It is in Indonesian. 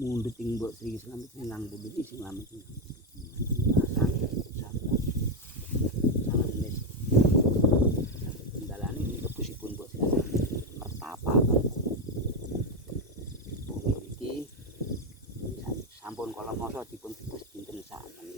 mundut ing mbok Sri Slamet nang budi sing lamet kendalane kebusipun mbok Sri Slamet mertapa bumi iki sampun kala masa dipun tebus dinten saken